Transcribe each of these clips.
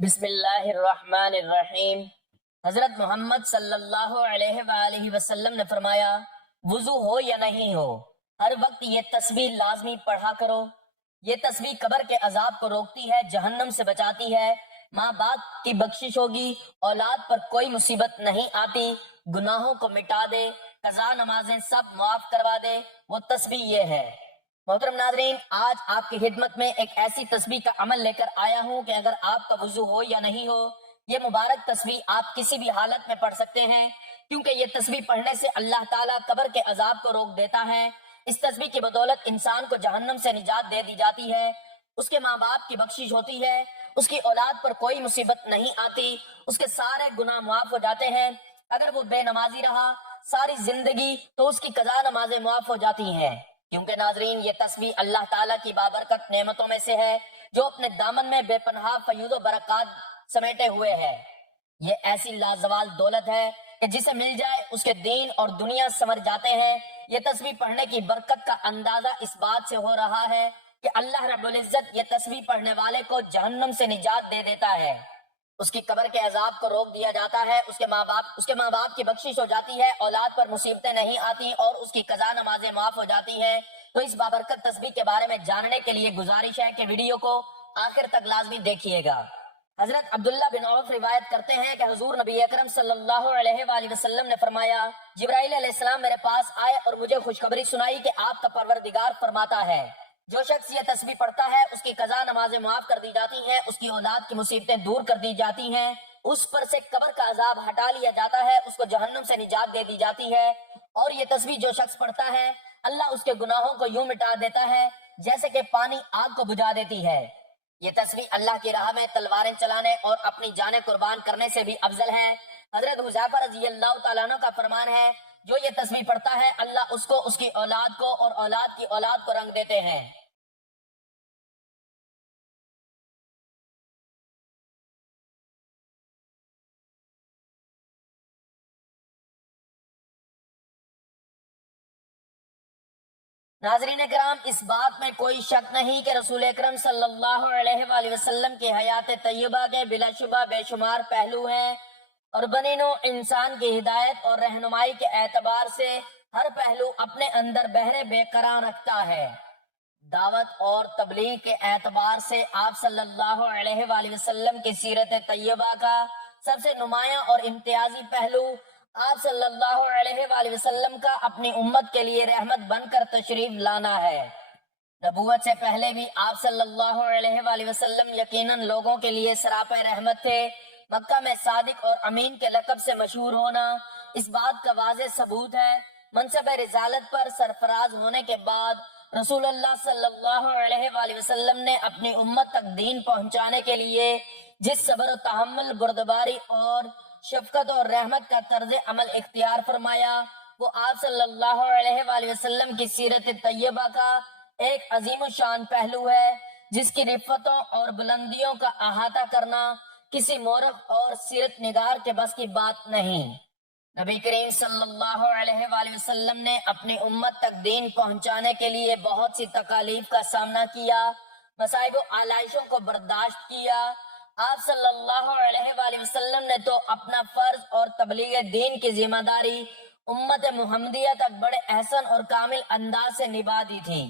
بسم اللہ الرحمن الرحیم۔ حضرت محمد صلی اللہ علیہ وآلہ وسلم نے فرمایا، وضو ہو یا نہیں ہو، ہر وقت یہ تسبیح لازمی پڑھا کرو۔ یہ تسبیح قبر کے عذاب کو روکتی ہے، جہنم سے بچاتی ہے، ماں باپ کی بخشش ہوگی، اولاد پر کوئی مصیبت نہیں آتی، گناہوں کو مٹا دے، قضا نمازیں سب معاف کروا دے، وہ تسبیح یہ ہے۔ محترم ناظرین، آج آپ کی خدمت میں ایک ایسی تسبیح کا عمل لے کر آیا ہوں کہ اگر آپ کا وضو ہو یا نہیں ہو، یہ مبارک تسبیح آپ کسی بھی حالت میں پڑھ سکتے ہیں، کیونکہ یہ تسبیح پڑھنے سے اللہ تعالیٰ قبر کے عذاب کو روک دیتا ہے۔ اس تسبیح کی بدولت انسان کو جہنم سے نجات دے دی جاتی ہے، اس کے ماں باپ کی بخشش ہوتی ہے، اس کی اولاد پر کوئی مصیبت نہیں آتی، اس کے سارے گناہ معاف ہو جاتے ہیں۔ اگر وہ بے نمازی رہا ساری زندگی تو اس کی قضا نمازیں معاف ہو جاتی ہیں، کیونکہ ناظرین یہ تسبیح اللہ تعالیٰ کی بابرکت نعمتوں میں سے ہے جو اپنے دامن میں بے پناہ فیوض و برکات سمیٹے ہوئے ہے۔ یہ ایسی لازوال دولت ہے کہ جسے مل جائے اس کے دین اور دنیا سنور جاتے ہیں۔ یہ تسبیح پڑھنے کی برکت کا اندازہ اس بات سے ہو رہا ہے کہ اللہ رب العزت یہ تسبیح پڑھنے والے کو جہنم سے نجات دے دیتا ہے، اس کی قبر کے عذاب کو روک دیا جاتا ہے، اس کے ماں باپ کی بخشش ہو جاتی ہے، اولاد پر مصیبتیں نہیں آتی اور اس کی قضا نمازیں معاف ہو جاتی ہیں۔ تو اس بابرکت تسبیح کے بارے میں جاننے کے لیے گزارش ہے کہ ویڈیو کو آخر تک لازمی دیکھیے گا۔ حضرت عبداللہ بن عوف روایت کرتے ہیں کہ حضور نبی اکرم صلی اللہ علیہ وآلہ وسلم نے فرمایا، جبرائیل علیہ السلام میرے پاس آئے اور مجھے خوشخبری سنائی کہ آپ کا پروردگار فرماتا ہے، جو شخص یہ تسبیح پڑھتا ہے اس کی قضا نمازیں معاف کر دی جاتی ہیں، اس کی اولاد کی مصیبتیں دور کر دی جاتی ہیں، اس پر سے قبر کا عذاب ہٹا لیا جاتا ہے، اس کو جہنم سے نجات دے دی جاتی ہے، اور یہ تسبیح جو شخص پڑھتا ہے اللہ اس کے گناہوں کو یوں مٹا دیتا ہے جیسے کہ پانی آگ کو بجھا دیتی ہے۔ یہ تسبیح اللہ کی راہ میں تلواریں چلانے اور اپنی جانیں قربان کرنے سے بھی افضل ہے۔ حضرت حذیفہ رضی اللہ تعالیٰ عنہ کا فرمان ہے، جو یہ تسبیح پڑھتا ہے اللہ اس کو، اس کی اولاد کو اور اولاد کی اولاد کو رنگ دیتے ہیں۔ ناظرین کرام، اس بات میں کوئی شک نہیں کہ رسول اکرم صلی اللہ علیہ وآلہ وسلم کی حیات طیبہ کے بلا شبہ بے شمار پہلو ہیں، اور بنی نوع انسان کی ہدایت اور رہنمائی کے اعتبار سے ہر پہلو اپنے اندر بہرے بے قرار رکھتا ہے۔ دعوت اور تبلیغ کے اعتبار سے آپ صلی اللہ علیہ وآلہ وسلم کی سیرت طیبہ کا سب سے نمایاں اور امتیازی پہلو آپ صلی اللہ علیہ وآلہ وسلم کا اپنی امت کے لیے رحمت بن کر تشریف لانا ہے۔ نبوت سے پہلے بھی آپ صلی اللہ علیہ وآلہ وسلم یقیناً لوگوں کے لیے سراپے رحمت تھے۔ مکہ میں صادق اور امین کے لقب سے مشہور ہونا اس بات کا واضح ثبوت ہے۔ منصب رسالت پر سرفراز ہونے کے بعد رسول اللہ صلی اللہ علیہ وآلہ وسلم نے اپنی امت تک دین پہنچانے کے لیے جس صبر و تحمل، بردباری اور شفقت اور رحمت کا طرز عمل اختیار فرمایا، وہ آپ صلی اللہ علیہ وآلہ وسلم کی سیرت طیبہ کا ایک عظیم الشان پہلو ہے، جس کی رفتوں اور بلندیوں کا احاطہ کرنا کسی مورخ اور سیرت نگار کے بس کی بات نہیں۔ نبی کریم صلی اللہ علیہ وآلہ وسلم نے اپنی امت تک دین پہنچانے کے لیے بہت سی تکالیف کا سامنا کیا، مصائب و آلائشوں کو برداشت کیا۔ آپ صلی اللہ علیہ وآلہ وسلم نے تو اپنا فرض اور تبلیغ دین کی ذمہ داری امت محمدیہ تک بڑے احسن اور کامل انداز سے نبھا دی تھی۔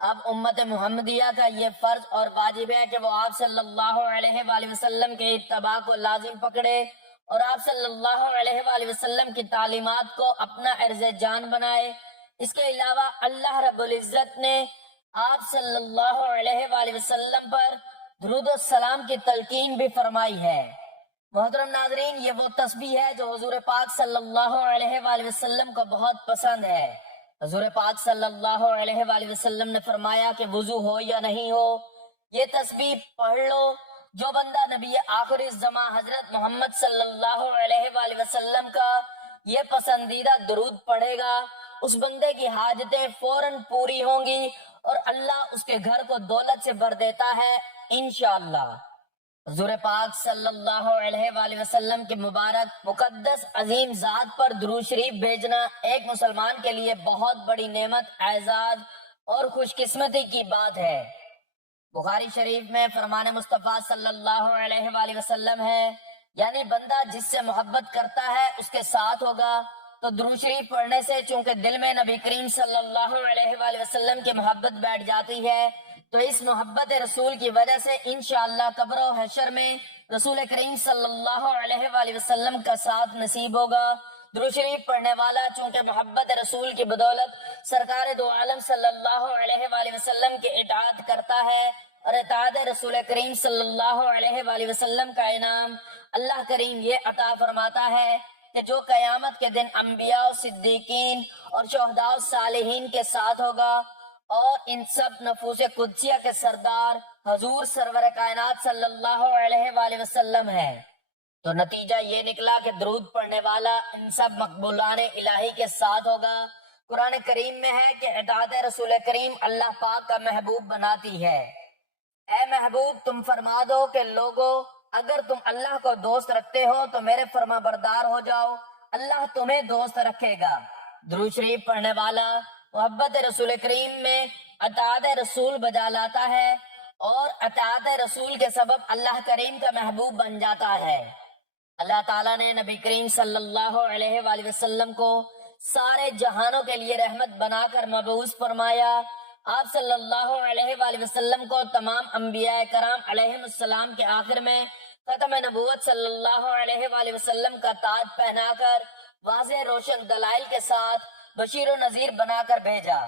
اب امت محمدیہ کا یہ فرض اور واجب ہے کہ وہ آپ صلی اللہ علیہ وآلہ وسلم کے اتباع کو لازم پکڑے اور آپ صلی اللہ علیہ وآلہ وسلم کی تعلیمات کو اپنا عرض جان بنائے۔ اس کے علاوہ اللہ رب العزت نے آپ صلی اللہ علیہ وآلہ وسلم پر درود و سلام کی تلقین بھی فرمائی ہے۔ محترم ناظرین، یہ وہ تسبیح ہے جو حضور پاک صلی اللہ علیہ وآلہ وسلم کو بہت پسند ہے۔ حضور پاک صلی اللہ علیہ وآلہ وسلم نے فرمایا کہ وضو ہو یا نہیں ہو، یہ تسبیح پڑھ لو۔ جو بندہ نبی آخر الزماں حضرت محمد صلی اللہ علیہ وآلہ وسلم کا یہ پسندیدہ درود پڑھے گا، اس بندے کی حاجتیں فوراً پوری ہوں گی اور اللہ اس کے گھر کو دولت سے بھر دیتا ہے انشاءاللہ۔ حضور پاک صلی اللہ علیہ وآلہ وسلم کے مبارک مقدس عظیم ذات پر درود شریف بھیجنا ایک مسلمان کے لیے بہت بڑی نعمت، اعزاز اور خوش قسمتی کی بات ہے۔ بخاری شریف میں فرمان مصطفیٰ صلی اللہ علیہ وآلہ وسلم ہے، یعنی بندہ جس سے محبت کرتا ہے اس کے ساتھ ہوگا۔ تو درود شریف پڑھنے سے چونکہ دل میں نبی کریم صلی اللہ علیہ وآلہ وسلم کی محبت بیٹھ جاتی ہے، تو اس محبت رسول کی وجہ سے انشاءاللہ قبر و حشر میں رسول کریم صلی اللہ علیہ وآلہ وسلم کا ساتھ نصیب ہوگا۔ درود شریف پڑھنے والا چونکہ محبت رسول کی بدولت سرکار دو عالم صلی اللہ علیہ وآلہ وسلم کی اطاعت کرتا ہے، اور اطاعت رسول کریم صلی اللہ علیہ وآلہ وسلم کا انعام اللہ کریم یہ عطا فرماتا ہے کہ جو قیامت کے دن انبیاء و صدیقین اور شہداء و صالحین کے ساتھ ہوگا، اور ان سب نفوس قدسیہ کے سردار حضور سرور کائنات صلی اللہ علیہ وآلہ وسلم ہے۔ تو نتیجہ یہ نکلا کہ درود پڑھنے والا ان سب مقبولان الہی کے ساتھ ہوگا۔ قرآن کریم میں ہے کہ اطاعت رسول کریم اللہ پاک کا محبوب بناتی ہے۔ اے محبوب تم فرما دو کہ لوگو اگر تم اللہ کو دوست رکھتے ہو تو میرے فرما بردار ہو جاؤ، اللہ تمہیں دوست رکھے گا۔ درود شریف پڑھنے والا محبت رسول کریم میں اطاعت رسول بجا لاتا ہے، اور اطاعت رسول کے سبب اللہ کریم کا محبوب بن جاتا ہے۔ اللہ تعالیٰ نے نبی کریم صلی اللہ علیہ وآلہ وسلم کو سارے جہانوں کے لیے رحمت بنا کر مبعوث فرمایا۔ آپ صلی اللہ علیہ وآلہ وسلم کو تمام انبیاء کرام علیہم السلام کے آخر میں ختم نبوت صلی اللہ علیہ وآلہ وسلم کا تاج پہنا کر واضح روشن دلائل کے ساتھ بشیر و نذیر بنا کر بھیجا۔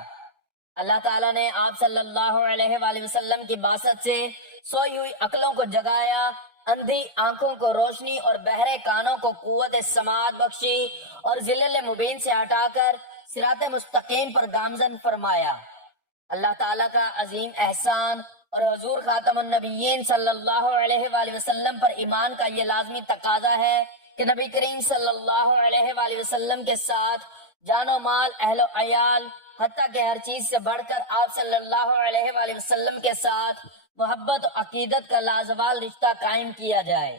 اللہ تعالیٰ نے آپ صلی اللہ علیہ وآلہ وسلم کی باسط سے سوئی ہوئی عقلوں کو جگایا، اندھی آنکھوں کو روشنی اور بہرے کانوں کو قوت سماعت بخشی، اور ذلل مبین سے ہٹا کر صراط مستقیم پر گامزن فرمایا۔ اللہ تعالیٰ کا عظیم احسان اور حضور خاتم النبیین صلی اللہ علیہ وآلہ وسلم پر ایمان کا یہ لازمی تقاضا ہے کہ نبی کریم صلی اللہ علیہ وآلہ وسلم کے ساتھ جان و مال، اہل و عیال، حتیٰ کہ ہر چیز سے بڑھ کر آپ صلی اللہ علیہ وآلہ وسلم کے ساتھ محبت و عقیدت کا لازوال رشتہ قائم کیا جائے۔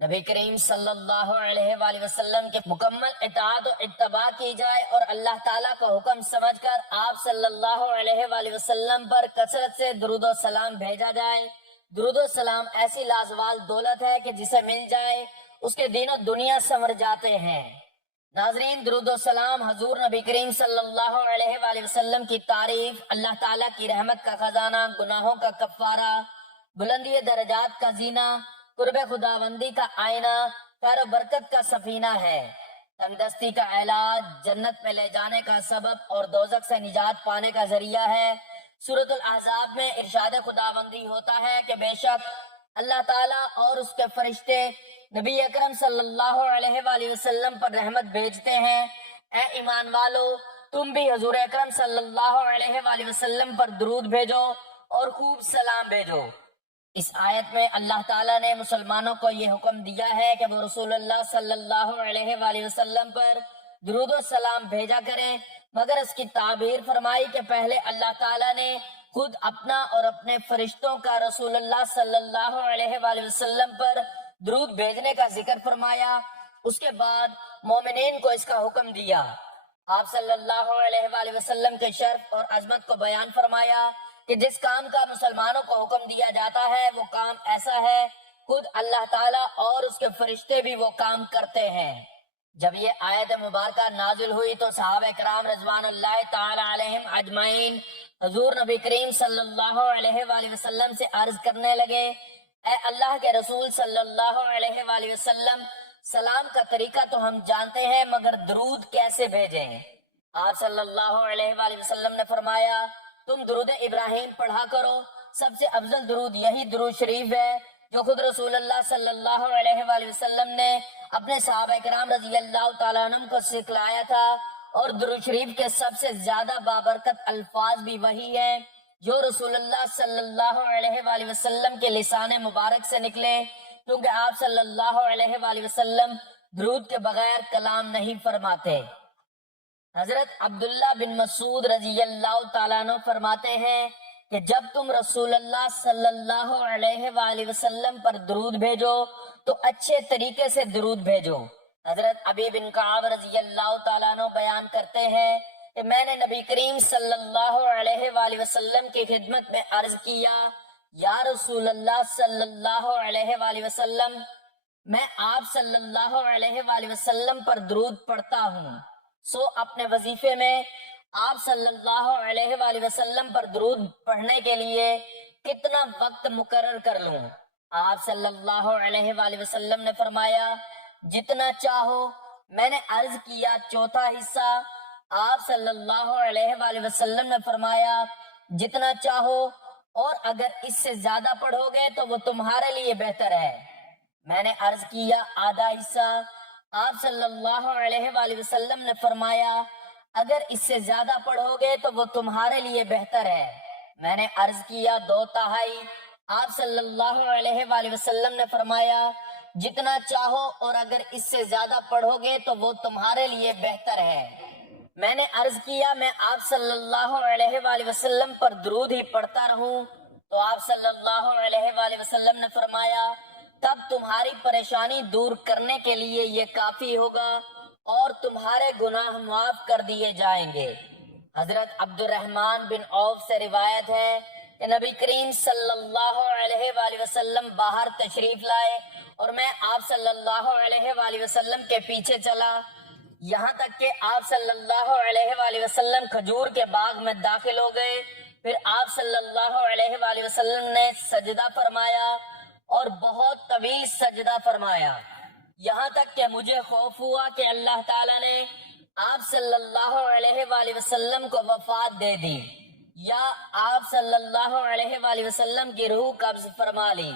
نبی کریم صلی اللہ علیہ وآلہ وسلم کے مکمل اطاعت و اتباع کی جائے، اور اللہ تعالیٰ کو حکم سمجھ کر آپ صلی اللہ علیہ وآلہ وسلم پر کثرت سے درود و سلام بھیجا جائے۔ درود و سلام ایسی لازوال دولت ہے کہ جسے مل جائے اس کے دین و دنیا سنور جاتے ہیں۔ ناظرین، درود و سلام حضور نبی کریم صلی اللہ علیہ وآلہ وسلم کی تعریف، اللہ تعالیٰ کی رحمت کا خزانہ، گناہوں کا کفارہ، بلندی درجات کا زینہ، قرب خداوندی کا آئینہ، خیر و برکت کا سفینہ ہے، تندرستی کا علاج، جنت میں لے جانے کا سبب، اور دوزخ سے نجات پانے کا ذریعہ ہے۔ سورۃ الاحزاب میں ارشاد خداوندی ہوتا ہے کہ بے شک اللہ تعالیٰ اور اس کے فرشتے نبی اکرم صلی اللہ علیہ وآلہ وسلم پر رحمت بھیجتے ہیں۔ اے ایمان والو، تم بھی حضور اکرم صلی اللہ علیہ وآلہ وسلم پر درود بھیجو اور خوب سلام بھیجو۔ اس آیت میں اللہ تعالیٰ نے مسلمانوں کو یہ حکم دیا ہے کہ وہ رسول اللہ صلی اللہ علیہ وآلہ وسلم پر درود و سلام بھیجا کریں، مگر اس کی تعبیر فرمائی کہ پہلے اللہ تعالیٰ نے خود اپنا اور اپنے فرشتوں کا رسول اللہ صلی اللہ علیہ وآلہ وسلم پر درود بھیجنے کا ذکر فرمایا، اس کے بعد مومنین کو اس کا حکم دیا۔ آپ صلی اللہ علیہ وآلہ وسلم کے شرف اور عظمت کو بیان فرمایا کہ جس کام کا مسلمانوں کو حکم دیا جاتا ہے وہ کام ایسا ہے، خود اللہ تعالیٰ اور اس کے فرشتے بھی وہ کام کرتے ہیں۔ جب یہ آیت مبارکہ نازل ہوئی تو صحابہ کرام رضوان اللہ تعالی علیہم اجمعین حضور نبی کریم صلی اللہ علیہ وآلہ وسلم سے عرض کرنے لگے، اے اللہ کے رسول صلی اللہ علیہ وآلہ وسلم، سلام کا طریقہ تو ہم جانتے ہیں مگر درود کیسے بھیجیں؟ آپ صلی اللہ علیہ وآلہ وسلم نے فرمایا، تم درود ابراہیم پڑھا کرو، سب سے افضل درود یہی درود شریف ہے جو خود رسول اللہ صلی اللہ علیہ وآلہ وسلم نے اپنے صحابہ کرام رضی اللہ تعالیٰ عنہ کو سکھلایا تھا، اور درود شریف کے سب سے زیادہ بابرکت الفاظ بھی وہی ہیں جو رسول اللہ صلی اللہ علیہ وآلہ وسلم کے لسان مبارک سے نکلے، کیونکہ آپ صلی اللہ علیہ وآلہ وسلم درود کے بغیر کلام نہیں فرماتے۔ حضرت عبداللہ بن مسعود رضی اللہ تعالیٰ عنہ فرماتے ہیں کہ جب تم رسول اللہ صلی اللہ علیہ وآلہ وسلم پر درود بھیجو تو اچھے طریقے سے درود بھیجو۔ حضرت ابی بن کعب رضی اللہ تعالیٰ عنہ بیان کرتے ہیں کہ میں نے نبی کریم صلی اللہ علیہ وآلہ وسلم کی خدمت میں عرض کیا، یا رسول اللہ صلی اللہ علیہ وآلہ وسلم، میں آپ صلی اللہ علیہ وآلہ وسلم پر درود پڑھتا ہوں، سو اپنے وظیفے میں آپ صلی اللہ علیہ وآلہ وسلم پر درود پڑھنے کے لیے کتنا وقت مقرر کر لوں؟ آپ صلی اللہ علیہ وآلہ وسلم نے فرمایا جتنا چاہو۔ میں نے عرض کیا چوتھا حصہ؟ آپ صلی اللہ علیہ وآلہ وسلم نے فرمایا جتنا چاہو، اور اگر اس سے زیادہ پڑھو گے تو وہ تمہارے لیے بہتر ہے۔ میں نے عرض کیا آدھا حصہ؟ آپ صلی اللہ علیہ وآلہ وسلم نے فرمایا اگر اس سے زیادہ پڑھو گے تو وہ تمہارے لیے بہتر ہے۔ میں نے عرض کیا 2/3؟ آپ صلی اللہ علیہ وآلہ وسلم نے فرمایا جتنا چاہو، اور اگر اس سے زیادہ پڑھو گے تو وہ تمہارے لیے بہتر ہے۔ میں نے عرض کیا میں آپ صلی اللہ علیہ وآلہ وسلم پر درود ہی پڑھتا رہوں؟ تو آپ صلی اللہ علیہ وآلہ وسلم نے فرمایا تب تمہاری پریشانی دور کرنے کے لیے یہ کافی ہوگا اور تمہارے گناہ معاف کر دیے جائیں گے۔ حضرت عبد الرحمن بن عوف سے روایت ہے کہ نبی کریم صلی اللہ علیہ وآلہ وسلم باہر تشریف لائے اور میں آپ صلی اللہ علیہ وآلہ وسلم کے پیچھے چلا، یہاں تک کہ آپ صلی اللہ علیہ وآلہ وسلم کھجور کے باغ میں داخل ہو گئے۔ پھر آپ صلی اللہ علیہ وآلہ وسلم نے سجدہ فرمایا اور بہت طویل سجدہ فرمایا، یہاں تک کہ مجھے خوف ہوا کہ اللہ تعالیٰ نے آپ صلی اللہ علیہ وآلہ وسلم کو وفات دے دی یا آپ صلی اللہ علیہ وآلہ وسلم کی روح قبض فرما لی۔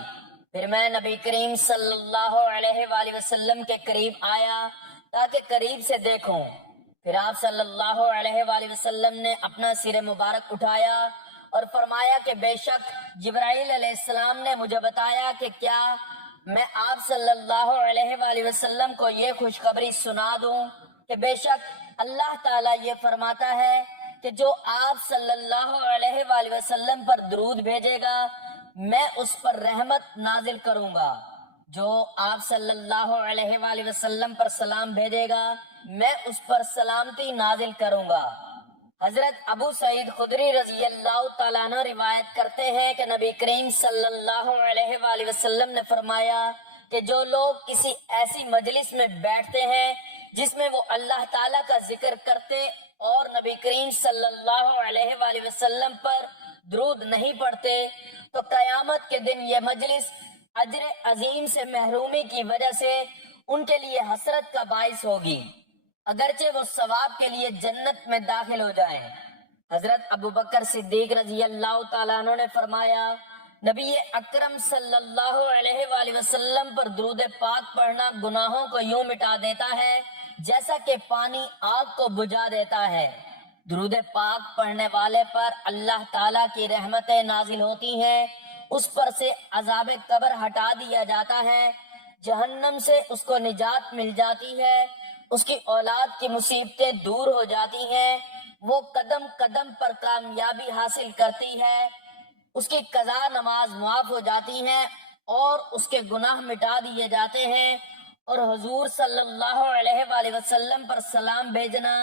پھر میں نبی کریم صلی اللہ علیہ وآلہ وسلم کے قریب آیا تاکہ قریب سے دیکھوں۔ پھر آپ صلی اللہ علیہ وآلہ وسلم نے اپنا سر مبارک اٹھایا اور فرمایا کہ بے شک جبرائیل علیہ السلام نے مجھے بتایا کہ کیا میں آپ صلی اللہ علیہ وآلہ وسلم کو یہ خوشخبری سنا دوں کہ بے شک اللہ تعالیٰ یہ فرماتا ہے کہ جو آپ صلی اللہ علیہ وآلہ وسلم پر درود بھیجے گا میں اس پر رحمت نازل کروں گا، جو آپ صلی اللہ علیہ وآلہ وسلم پر سلام بھیجے گا میں اس پر سلامتی نازل کروں گا۔ حضرت ابو سعید خدری رضی اللہ تعالیٰ عنہ روایت کرتے ہیں کہ نبی کریم صلی اللہ علیہ وآلہ وسلم نے فرمایا کہ جو لوگ کسی ایسی مجلس میں بیٹھتے ہیں جس میں وہ اللہ تعالیٰ کا ذکر کرتے اور نبی کریم صلی اللہ علیہ وآلہ وسلم پر درود نہیں پڑھتے تو قیامت کے دن یہ مجلس اجر عظیم سے محرومی کی وجہ سے ان کے لیے حسرت کا باعث ہوگی، اگرچہ وہ ثواب کے لیے جنت میں داخل ہو جائیں۔ حضرت ابو بکر صدیق رضی اللہ تعالیٰ عنہ نے فرمایا نبی اکرم صلی اللہ علیہ وآلہ وسلم پر درود پاک پڑھنا گناہوں کو یوں مٹا دیتا ہے جیسا کہ پانی آگ کو بجھا دیتا ہے۔ درود پاک پڑھنے والے پر اللہ تعالیٰ کی رحمتیں نازل ہوتی ہیں، اس پر سے عذاب قبر ہٹا دیا جاتا ہے، جہنم سے اس کو نجات مل جاتی ہے، اس کی اولاد کی مصیبتیں دور ہو جاتی ہیں، وہ قدم قدم پر کامیابی حاصل کرتی ہے، اس کی قضا نماز معاف ہو جاتی ہیں اور اس کے گناہ مٹا دیے جاتے ہیں، اور حضور صلی اللہ علیہ وآلہ وسلم پر سلام بھیجنا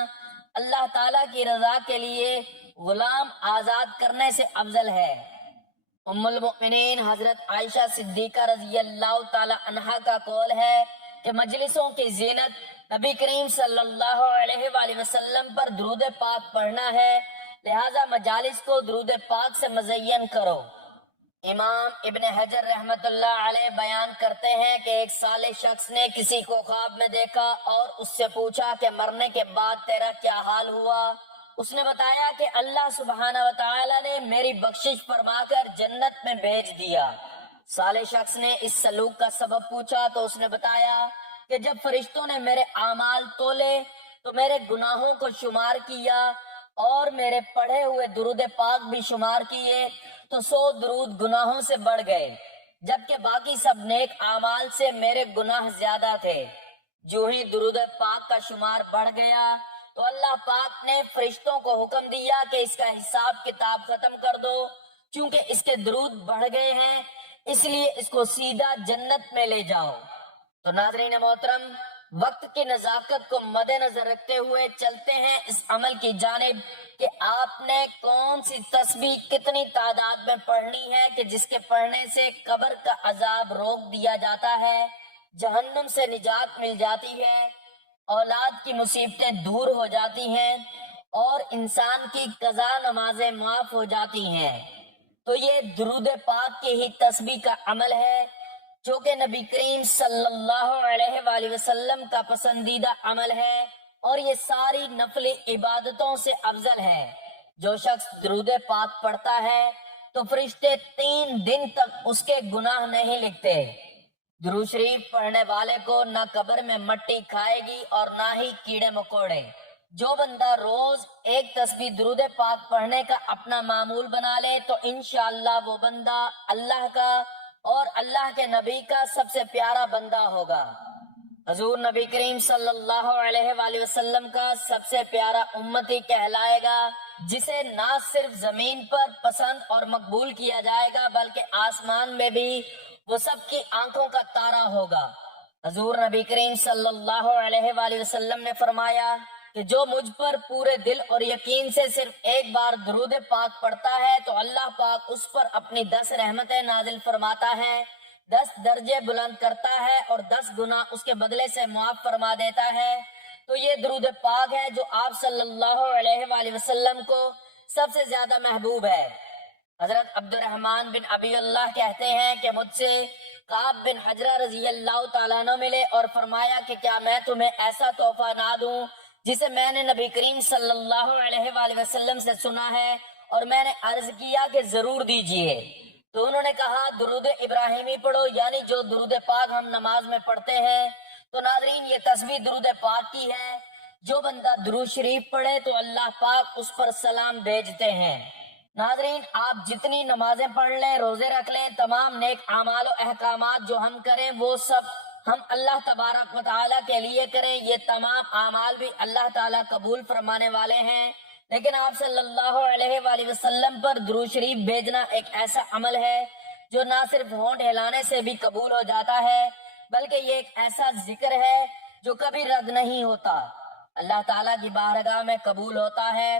اللہ تعالیٰ کی رضا کے لیے غلام آزاد کرنے سے افضل ہے۔ ام المؤمنین حضرت عائشہ صدیقہ رضی اللہ تعالی عنہا کا قول ہے کہ مجلسوں کی زینت نبی کریم صلی اللہ علیہ وآلہ وسلم پر درود پاک پڑھنا ہے، لہذا مجالس کو درود پاک سے مزین کرو۔ امام ابن حجر رحمت اللہ علیہ بیان کرتے ہیں کہ ایک صالح شخص نے کسی کو خواب میں دیکھا اور اس سے پوچھا کہ مرنے کے بعد تیرا کیا حال ہوا؟ اس نے بتایا کہ اللہ سبحانہ و تعالی نے میری بخشش فرما کر جنت میں بھیج دیا۔ صالح شخص نے اس سلوک کا سبب پوچھا تو اس نے بتایا کہ جب فرشتوں نے میرے اعمال تولے تو میرے گناہوں کو شمار کیا اور میرے پڑھے ہوئے درود پاک بھی شمار کیے تو 100 درود گناہوں سے بڑھ گئے، جبکہ باقی سب نیک اعمال سے میرے گناہ زیادہ تھے۔ جو ہی درود پاک کا شمار بڑھ گیا تو اللہ پاک نے فرشتوں کو حکم دیا کہ اس کا حساب کتاب ختم کر دو، چونکہ اس کے درود بڑھ گئے ہیں اس لیے اس کو سیدھا جنت میں لے جاؤ۔ تو ناظرین محترم، وقت کی نزاکت کو مد نظر رکھتے ہوئے چلتے ہیں اس عمل کی جانب کہ آپ نے کون سی تسبیح کتنی تعداد میں پڑھنی ہے کہ جس کے پڑھنے سے قبر کا عذاب روک دیا جاتا ہے، جہنم سے نجات مل جاتی ہے، اولاد کی مصیبتیں دور ہو جاتی ہیں اور انسان کی قضا نمازیں معاف ہو جاتی ہیں۔ تو یہ درود پاک کی ہی تسبیح کا عمل ہے جو کہ نبی کریم صلی اللہ علیہ وآلہ وسلم کا پسندیدہ عمل ہے، اور یہ ساری نفلی عبادتوں سے افضل ہے۔ جو شخص درود پاک پڑھتا ہے تو فرشتے 3 دن تک اس کے گناہ نہیں لکھتے۔ درود شریف پڑھنے والے کو نہ قبر میں مٹی کھائے گی اور نہ ہی کیڑے مکوڑے۔ جو بندہ روز ایک تسبیح درود پاک پڑھنے کا اپنا معمول بنا لے تو انشاءاللہ وہ بندہ اللہ کا اور اللہ کے نبی کا سب سے پیارا بندہ ہوگا۔ حضور نبی کریم صلی اللہ علیہ وآلہ وسلم کا سب سے پیارا امتی کہلائے گا، جسے نہ صرف زمین پر پسند اور مقبول کیا جائے گا بلکہ آسمان میں بھی وہ سب کی آنکھوں کا تارا ہوگا۔ حضور نبی کریم صلی اللہ علیہ وآلہ وسلم نے فرمایا کہ جو مجھ پر پورے دل اور یقین سے صرف ایک بار درود پاک پڑھتا ہے تو اللہ پاک اس پر اپنی 10 رحمتیں نازل فرماتا ہے، 10 درجے بلند کرتا ہے اور 10 گناہ اس کے بدلے سے معاف فرما دیتا ہے۔ تو یہ درود پاک ہے جو آپ صلی اللہ علیہ وآلہ وسلم کو سب سے زیادہ محبوب ہے۔ حضرت عبد الرحمن بن ابی اللہ کہتے ہیں کہ مجھ سے کعب بن حجرہ رضی اللہ تعالیٰ عنہ ملے اور فرمایا کہ کیا میں تمہیں ایسا تحفہ نہ دوں جسے میں نے نبی کریم صلی اللہ علیہ وآلہ وسلم سے سنا ہے، اور میں نے عرض کیا کہ ضرور دیجئے۔ تو انہوں نے کہا درود ابراہیمی پڑھو، یعنی جو درود پاک ہم نماز میں پڑھتے ہیں۔ تو ناظرین یہ تسبیح درود پاک کی ہے۔ جو بندہ درود شریف پڑھے تو اللہ پاک اس پر سلام بھیجتے ہیں۔ ناظرین آپ جتنی نمازیں پڑھ لیں، روزے رکھ لیں، تمام نیک اعمال و احکامات جو ہم کریں وہ سب ہم اللہ تبارک و تعالیٰ کے لیے کریں، یہ تمام اعمال بھی اللہ تعالیٰ قبول فرمانے والے ہیں۔ لیکن آپ صلی اللہ علیہ وآلہ وسلم پر درود شریف بھیجنا ایک ایسا عمل ہے جو نہ صرف ہونٹ ہلانے سے بھی قبول ہو جاتا ہے بلکہ یہ ایک ایسا ذکر ہے جو کبھی رد نہیں ہوتا، اللہ تعالیٰ کی بارگاہ میں قبول ہوتا ہے۔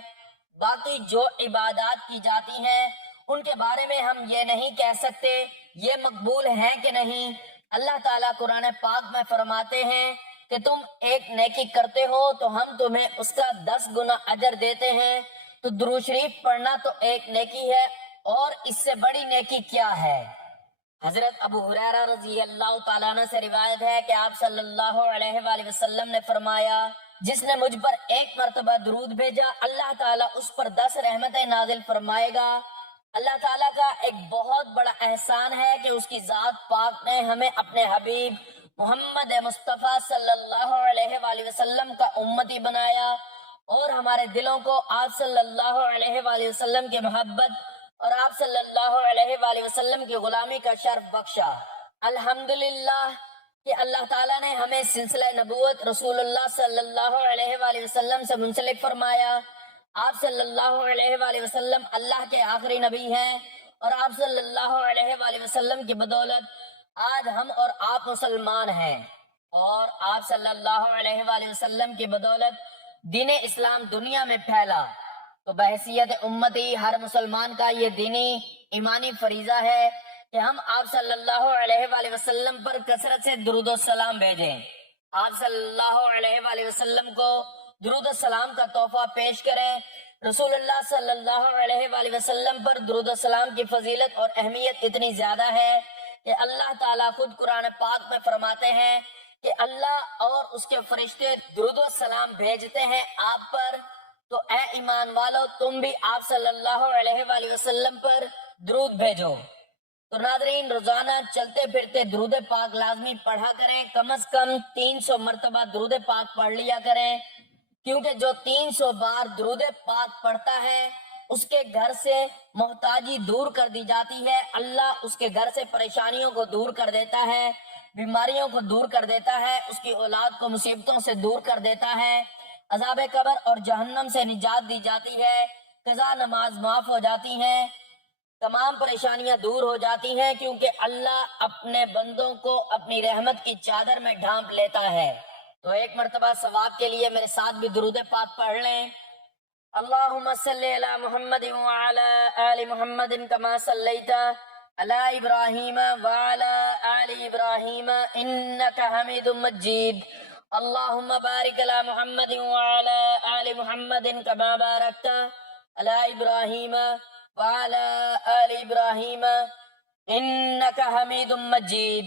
باقی جو عبادات کی جاتی ہیں ان کے بارے میں ہم یہ نہیں کہہ سکتے یہ مقبول ہیں کہ نہیں۔ اللہ تعالیٰ قرآن پاک میں فرماتے ہیں کہ تم ایک نیکی کرتے ہو تو ہم تمہیں اس کا 10 گنا اجر دیتے ہیں۔ تو درود شریف پڑھنا تو ایک نیکی ہے، اور اس سے بڑی نیکی کیا ہے؟ حضرت ابو ہریرہ رضی اللہ تعالیٰ عنہ سے روایت ہے کہ آپ صلی اللہ علیہ وآلہ وسلم نے فرمایا جس نے مجھ پر ایک مرتبہ درود بھیجا اللہ تعالیٰ اس پر 10 رحمتیں نازل فرمائے گا۔ اللہ تعالیٰ کا ایک بہت بڑا احسان ہے کہ اس کی ذات پاک نے ہمیں اپنے حبیب محمد مصطفیٰ صلی اللہ علیہ وآلہ وسلم کا امتی بنایا، اور ہمارے دلوں کو آپ صلی اللہ علیہ وآلہ وسلم کی محبت اور آپ صلی اللہ علیہ وآلہ وسلم کی غلامی کا شرف بخشا۔ الحمدللہ کہ اللہ تعالیٰ نے ہمیں سلسلہ نبوت رسول اللہ صلی اللہ علیہ وآلہ وسلم سے منسلک فرمایا۔ آپ صلی اللہ علیہ وآلہ وسلم اللہ کے آخری نبی ہیں، اور آپ صلی اللہ علیہ وآلہ وسلم کی بدولت آج ہم اور آپ مسلمان ہیں، اور آپ صلی اللہ علیہ وآلہ وسلم کی بدولت دین اسلام دنیا میں پھیلا۔ تو بحیثیت امتی ہر مسلمان کا یہ دینی ایمانی فریضہ ہے کہ ہم آپ صلی اللہ علیہ وآلہ وسلم پر کثرت سے درود و سلام بھیجیں، آپ صلی اللہ علیہ وآلہ وسلم کو درود و سلام کا تحفہ پیش کریں۔ رسول اللہ صلی اللہ علیہ وآلہ وسلم پر درود و سلام کی فضیلت اور اہمیت اتنی زیادہ ہے کہ اللہ تعالیٰ خود قرآن پاک میں فرماتے ہیں کہ اللہ اور اس کے فرشتے درود و سلام بھیجتے ہیں آپ پر، تو اے ایمان والو تم بھی آپ صلی اللہ علیہ وآلہ وسلم پر درود بھیجو۔ تو ناظرین روزانہ چلتے پھرتے درود پاک لازمی پڑھا کریں، کم از کم 300 مرتبہ درود پاک پڑھ لیا کریں، کیونکہ جو 300 بار درود پاک پڑھتا ہے اس کے گھر سے محتاجی دور کر دی جاتی ہے، اللہ اس کے گھر سے پریشانیوں کو دور کر دیتا ہے، بیماریوں کو دور کر دیتا ہے، اس کی اولاد کو مصیبتوں سے دور کر دیتا ہے، عذاب قبر اور جہنم سے نجات دی جاتی ہے، قضا نماز معاف ہو جاتی ہیں، تمام پریشانیاں دور ہو جاتی ہیں، کیونکہ اللہ اپنے بندوں کو اپنی رحمت کی چادر میں ڈھانپ لیتا ہے۔ تو ایک مرتبہ ثواب کے لیے میرے ساتھ بھی درود پاک پڑھ لیں۔ اللہم صلی علی محمد وعلی آل محمد کما صلیت علی ابراہیم وعلی آل ابراہیم انک حمید مجید۔ اللہم بارک علی محمد وعلی آل محمد کما بارکت علی ابراہیم وعلی آل ابراہیم انک حمید مجید۔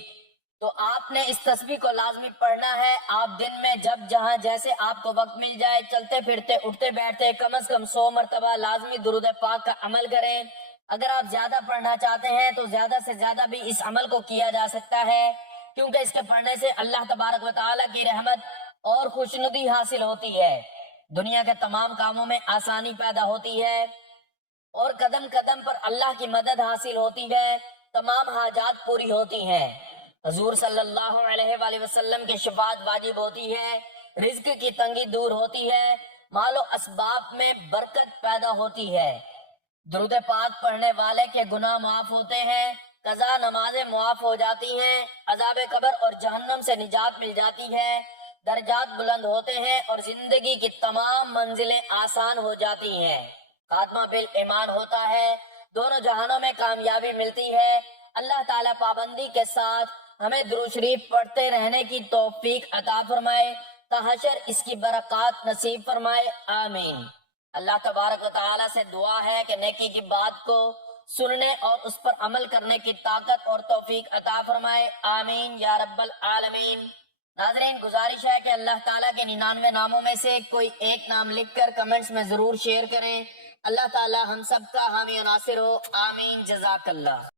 تو آپ نے اس تسبیح کو لازمی پڑھنا ہے۔ آپ دن میں جب جہاں جیسے آپ کو وقت مل جائے، چلتے پھرتے اٹھتے بیٹھتے کم از کم 100 مرتبہ لازمی درود پاک کا عمل کریں۔ اگر آپ زیادہ پڑھنا چاہتے ہیں تو زیادہ سے زیادہ بھی اس عمل کو کیا جا سکتا ہے، کیونکہ اس کے پڑھنے سے اللہ تبارک و تعالیٰ کی رحمت اور خوشنودی حاصل ہوتی ہے، دنیا کے تمام کاموں میں آسانی پیدا ہوتی ہے اور قدم قدم پر اللہ کی مدد حاصل ہوتی ہے، تمام حاجات پوری ہوتی ہیں، حضور صلی اللہ علیہ وآلہ وسلم کی شفاعت واجب ہوتی ہے، رزق کی تنگی دور ہوتی ہے، مال و اسباب میں برکت پیدا ہوتی ہے، درود پاک پڑھنے والے کے گناہ معاف ہوتے ہیں، قضا نمازیں معاف ہو جاتی ہیں، عذاب قبر اور جہنم سے نجات مل جاتی ہے، درجات بلند ہوتے ہیں اور زندگی کی تمام منزلیں آسان ہو جاتی ہیں، خاتمہ بالایمان ہوتا ہے، دونوں جہانوں میں کامیابی ملتی ہے۔ اللہ تعالیٰ پابندی کے ساتھ ہمیں درود شریف پڑھتے رہنے کی توفیق عطا فرمائے، تا حشر اس کی برکات نصیب فرمائے، آمین۔ اللہ تبارک و تعالیٰ سے دعا ہے کہ نیکی کی بات کو سننے اور اس پر عمل کرنے کی طاقت اور توفیق عطا فرمائے، آمین یا رب العالمین۔ ناظرین، گزارش ہے کہ اللہ تعالیٰ کے 99 ناموں میں سے کوئی ایک نام لکھ کر کمنٹس میں ضرور شیئر کریں۔ اللہ تعالیٰ ہم سب کا حامی و ناصر ہو، آمین، جزاک اللہ۔